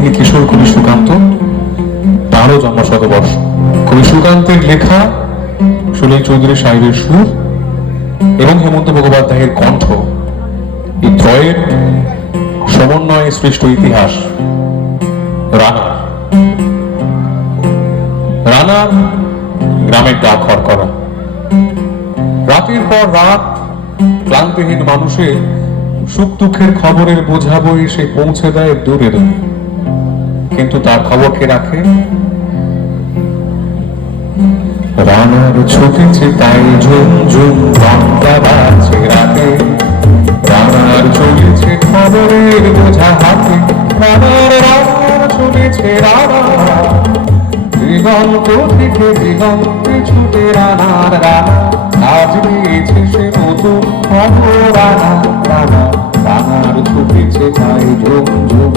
তিনি কিশোর কবি সুকান্ত, তারও জন্ম শতবর্ষ। কবি সুকান্তের লেখা, সলিল চৌধুরী সাহেবের সুর এবং হেমন্ত মুখোপাধ্যায়ের কণ্ঠ, এই ত্রয়ের সমন্বয়ে সৃষ্ট ইতিহাস রানা। রানা গ্রামের ডাক ঘর করা, রাতের পর রাত ক্লান্তিহীন মানুষের সুখ দুঃখের খবরের বোঝা বই সে পৌঁছে দেয় দূরে দূরে, কিন্তু তার খবর কে রাখে? রানার ছুটেছে তাই ঝুম ঝুম ঘন্টা বাজছে রাতে, রানার চলেছে খবরের বোঝা হাতে, রানার চলেছে রানা, দিগন্ত থেকে দিগন্তে ছুটে রানার রানা, আজ পেয়েছে সে নতুন খবর রানা, রানার ছুটেছে তাই ঝুম ঝুম।